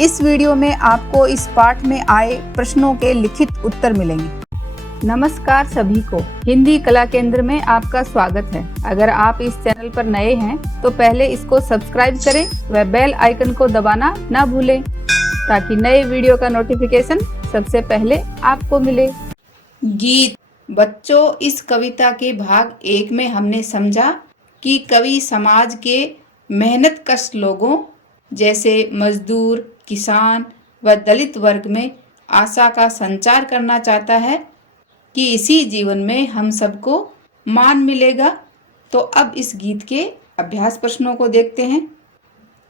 इस वीडियो में आपको इस पाठ में आए प्रश्नों के लिखित उत्तर मिलेंगे। नमस्कार सभी को, हिंदी कला केंद्र में आपका स्वागत है। अगर आप इस चैनल पर नए हैं तो पहले इसको सब्सक्राइब करें व बेल आइकन को दबाना ना भूलें ताकि नए वीडियो का नोटिफिकेशन सबसे पहले आपको मिले। गीत। बच्चों, इस कविता के भाग 1 में हमने समझा कि कवि समाज के मेहनत कश लोगों जैसे मजदूर, किसान व दलित वर्ग में आशा का संचार करना चाहता है कि इसी जीवन में हम सबको मान मिलेगा। तो अब इस गीत के अभ्यास प्रश्नों को देखते हैं।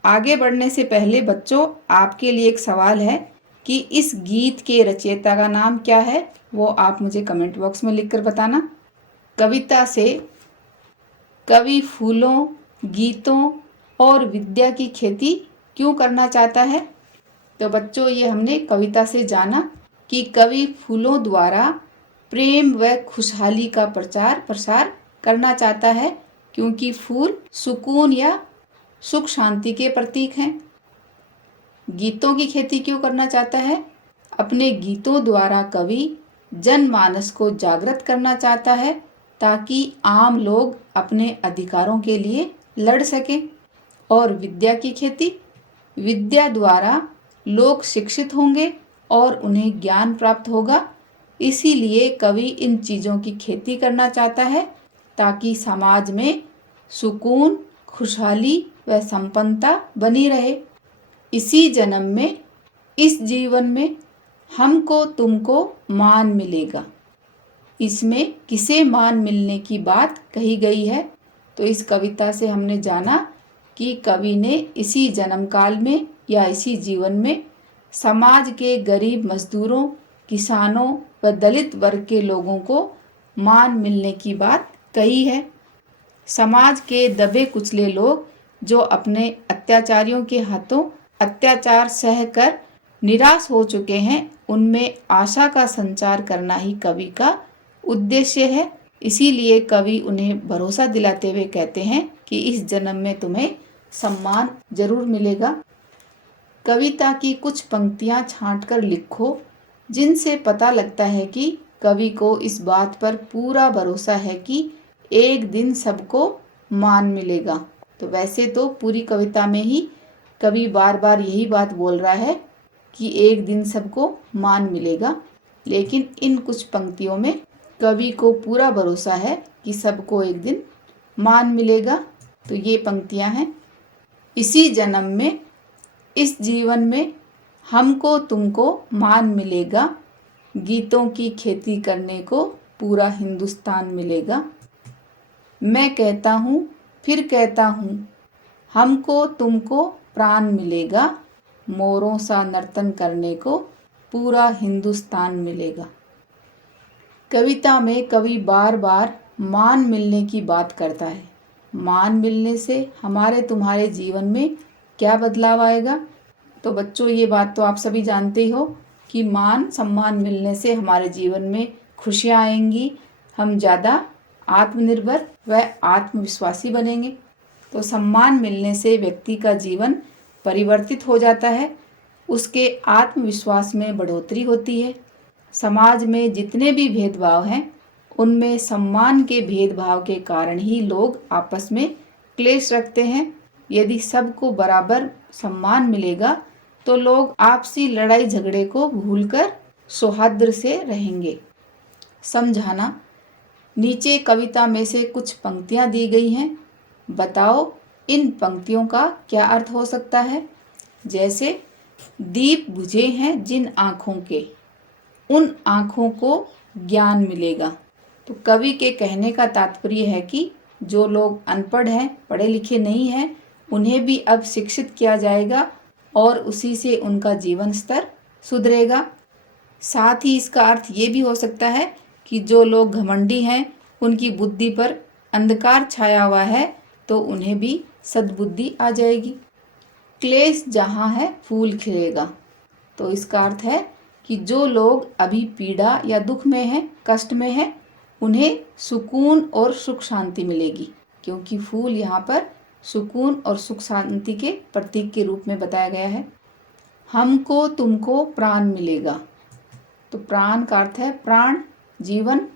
आगे बढ़ने से पहले बच्चों, आपके लिए एक सवाल है कि इस गीत के रचयिता का नाम क्या है, वो आप मुझे कमेंट बॉक्स में लिखकर बताना। कविता से कवि फूलों, गीतों और विद्या की खेती क्यों करना चाहता है? तो बच्चों, ये हमने कविता से जाना कि कवि फूलों द्वारा प्रेम व खुशहाली का प्रचार प्रसार करना चाहता है, क्योंकि फूल सुकून या सुख शांति के प्रतीक हैं। गीतों की खेती क्यों करना चाहता है? अपने गीतों द्वारा कवि जनमानस को जागृत करना चाहता है ताकि आम लोग अपने अधिकारों के लिए लड़ सकें। और विद्या की खेती, विद्या द्वारा लोग शिक्षित होंगे और उन्हें ज्ञान प्राप्त होगा, इसीलिए कवि इन चीज़ों की खेती करना चाहता है ताकि समाज में सुकून, खुशहाली व संपन्नता बनी रहे। इसी जन्म में, इस जीवन में हमको तुमको मान मिलेगा। इसमें किसे मान मिलने की बात कही गई है? तो इस कविता से हमने जाना कि कवि ने इसी जन्म काल में या इसी जीवन में समाज के गरीब मजदूरों, किसानों व दलित वर्ग के लोगों को मान मिलने की बात कही है। समाज के दबे कुचले लोग जो अपने अत्याचारियों के हाथों अत्याचार सहकर निराश हो चुके हैं, उनमें आशा का संचार करना ही कवि का उद्देश्य है। इसीलिए कवि उन्हें भरोसा दिलाते हुए कहते हैं कि इस जन्म में तुम्हें सम्मान जरूर मिलेगा। कविता की कुछ पंक्तियां छांटकर लिखो जिनसे पता लगता है कि कवि को इस बात पर पूरा भरोसा है कि एक दिन सबको मान मिलेगा। तो वैसे तो पूरी कविता में ही कवि बार बार यही बात बोल रहा है कि एक दिन सबको मान मिलेगा, लेकिन इन कुछ पंक्तियों में कवि को पूरा भरोसा है कि सबको एक दिन मान मिलेगा। तो ये पंक्तियां हैं। इसी जन्म में, इस जीवन में हमको तुमको मान मिलेगा, गीतों की खेती करने को पूरा हिंदुस्तान मिलेगा। मैं कहता हूँ फिर कहता हूँ, हमको तुमको प्राण मिलेगा, मोरों सा नर्तन करने को पूरा हिंदुस्तान मिलेगा। कविता में कवि बार बार मान मिलने की बात करता है। मान मिलने से हमारे तुम्हारे जीवन में क्या बदलाव आएगा? तो बच्चों, ये बात तो आप सभी जानते ही हो कि मान सम्मान मिलने से हमारे जीवन में खुशियाँ आएंगी, हम ज़्यादा आत्मनिर्भर व आत्मविश्वासी बनेंगे। तो सम्मान मिलने से व्यक्ति का जीवन परिवर्तित हो जाता है, उसके आत्मविश्वास में बढ़ोतरी होती है। समाज में जितने भी भेदभाव हैं, उनमें सम्मान के भेदभाव के कारण ही लोग आपस में क्लेश रखते हैं। यदि सबको बराबर सम्मान मिलेगा तो लोग आपसी लड़ाई झगड़े को भूलकर सौहार्द से रहेंगे। समझाना। नीचे कविता में से कुछ पंक्तियां दी गई हैं, बताओ इन पंक्तियों का क्या अर्थ हो सकता है? जैसे, दीप बुझे हैं जिन आँखों के, उन आँखों को ज्ञान मिलेगा। तो कवि के कहने का तात्पर्य है कि जो लोग अनपढ़ हैं, पढ़े लिखे नहीं हैं, उन्हें भी अब शिक्षित किया जाएगा और उसी से उनका जीवन स्तर सुधरेगा। साथ ही इसका अर्थ ये भी हो सकता है कि जो लोग घमंडी हैं, उनकी बुद्धि पर अंधकार छाया हुआ है, तो उन्हें भी सद्बुद्धि आ जाएगी। क्लेश जहाँ है फूल खिलेगा। तो इसका अर्थ है कि जो लोग अभी पीड़ा या दुख में हैं, कष्ट में हैं, उन्हें सुकून और सुख शांति मिलेगी, क्योंकि फूल यहाँ पर सुकून और सुख शांति के प्रतीक के रूप में बताया गया है। हमको तुमको प्राण मिलेगा। तो प्राण का अर्थ है प्राण, जीवन।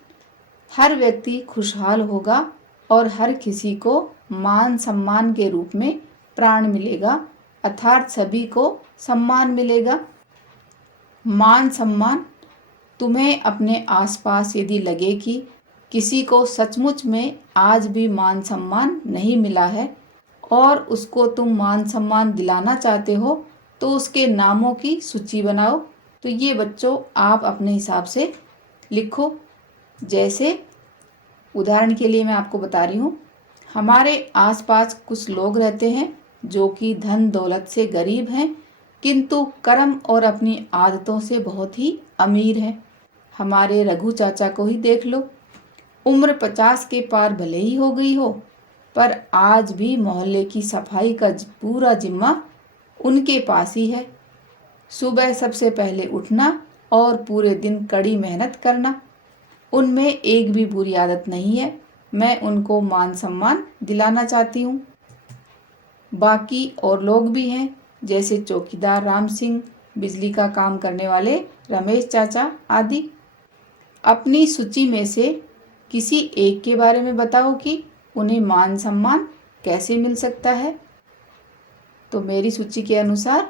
हर व्यक्ति खुशहाल होगा और हर किसी को मान सम्मान के रूप में प्राण मिलेगा, अर्थात सभी को सम्मान मिलेगा। मान सम्मान, तुम्हें अपने आसपास यदि लगे कि किसी को सचमुच में आज भी मान सम्मान नहीं मिला है और उसको तुम मान सम्मान दिलाना चाहते हो, तो उसके नामों की सूची बनाओ। तो ये बच्चों आप अपने हिसाब से लिखो। जैसे उदाहरण के लिए मैं आपको बता रही हूँ, हमारे आसपास कुछ लोग रहते हैं जो कि धन दौलत से गरीब हैं, किंतु कर्म और अपनी आदतों से बहुत ही अमीर हैं। हमारे रघु चाचा को ही देख लो, उम्र 50 के पार भले ही हो गई हो, पर आज भी मोहल्ले की सफाई का पूरा जिम्मा उनके पास ही है। सुबह सबसे पहले उठना और पूरे दिन कड़ी मेहनत करना, उनमें एक भी बुरी आदत नहीं है। मैं उनको मान सम्मान दिलाना चाहती हूँ। बाकी और लोग भी हैं, जैसे चौकीदार राम सिंह, बिजली का काम करने वाले रमेश चाचा आदि। अपनी सूची में से किसी एक के बारे में बताओ कि उन्हें मान सम्मान कैसे मिल सकता है। तो मेरी सूची के अनुसार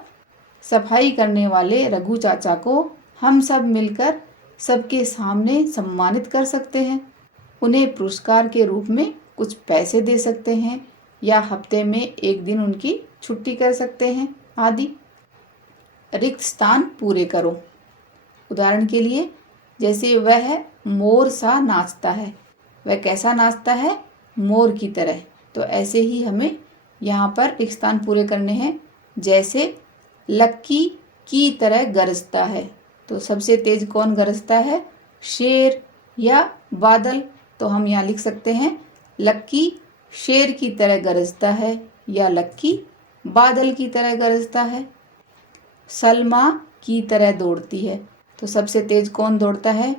सफाई करने वाले रघु चाचा को हम सब मिलकर सबके सामने सम्मानित कर सकते हैं। उन्हें पुरस्कार के रूप में कुछ पैसे दे सकते हैं या हफ्ते में एक दिन उनकी छुट्टी कर सकते हैं आदि। रिक्त स्थान पूरे करो। उदाहरण के लिए, जैसे वह मोर सा नाचता है। वह कैसा नाचता है? मोर की तरह। तो ऐसे ही हमें यहाँ पर रिक्त स्थान पूरे करने हैं। जैसे लक्की की तरह गरजता है। तो सबसे तेज कौन गरजता है? शेर या बादल। तो हम यहाँ लिख सकते हैं लक्की शेर की तरह गरजता है या लक्की बादल की तरह गरजता है। सलमा की तरह दौड़ती है। तो सबसे तेज कौन दौड़ता है?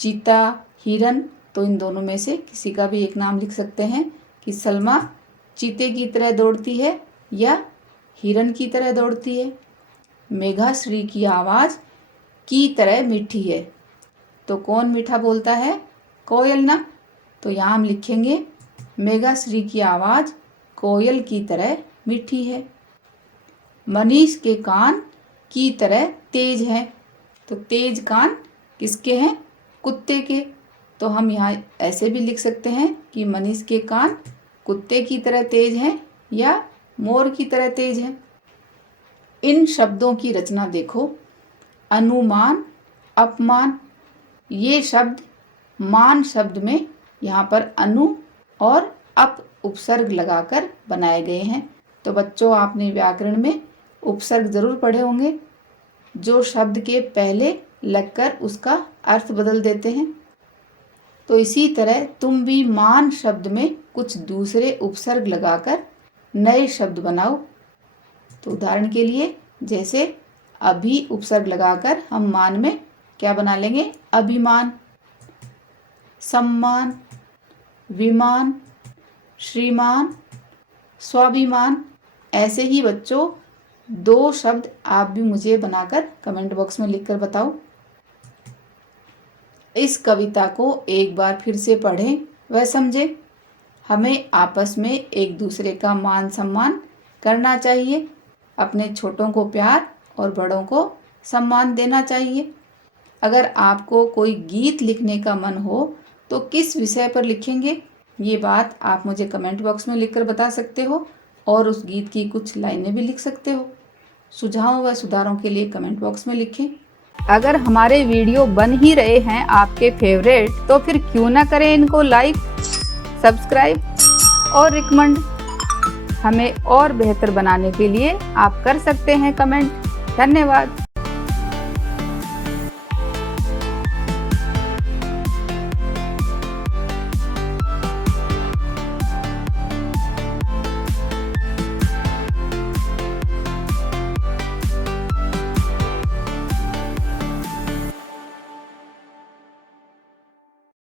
चीता, हिरन। तो इन दोनों में से किसी का भी एक नाम लिख सकते हैं कि सलमा चीते की तरह दौड़ती है या हिरन की तरह दौड़ती है। मेघाश्री की आवाज़ की तरह मीठी है। तो कौन मीठा बोलता है? कोयल ना। तो यहाँ हम लिखेंगे मेघाश्री की आवाज़ कोयल की तरह मीठी है। मनीष के कान की तरह तेज हैं। तो तेज कान किसके हैं? कुत्ते के। तो हम यहाँ ऐसे भी लिख सकते हैं कि मनीष के कान कुत्ते की तरह तेज हैं या मोर की तरह तेज हैं। इन शब्दों की रचना देखो। अनुमान, अपमान। ये शब्द मान शब्द में यहाँ पर अनु और अप उपसर्ग लगाकर बनाए गए हैं। तो बच्चों आपने व्याकरण में उपसर्ग जरूर पढ़े होंगे, जो शब्द के पहले लगकर उसका अर्थ बदल देते हैं। तो इसी तरह तुम भी मान शब्द में कुछ दूसरे उपसर्ग लगाकर नए शब्द बनाओ। तो उदाहरण के लिए, जैसे अभी उपसर्ग लगाकर हम मान में क्या बना लेंगे? अभिमान, सम्मान, विमान, श्रीमान, स्वाभिमान। ऐसे ही बच्चों 2 शब्द आप भी मुझे बनाकर कमेंट बॉक्स में लिखकर बताओ। इस कविता को एक बार फिर से पढ़ें व समझें। हमें आपस में एक दूसरे का मान सम्मान करना चाहिए। अपने छोटों को प्यार और बड़ों को सम्मान देना चाहिए। अगर आपको कोई गीत लिखने का मन हो तो किस विषय पर लिखेंगे, ये बात आप मुझे कमेंट बॉक्स में लिखकर बता सकते हो और उस गीत की कुछ लाइनें भी लिख सकते हो। सुझावों व सुधारों के लिए कमेंट बॉक्स में लिखें। अगर हमारे वीडियो बन ही रहे हैं आपके फेवरेट, तो फिर क्यों ना करें इनको लाइक, सब्सक्राइब और रिकमेंड। हमें और बेहतर बनाने के लिए आप कर सकते हैं कमेंट। धन्यवाद।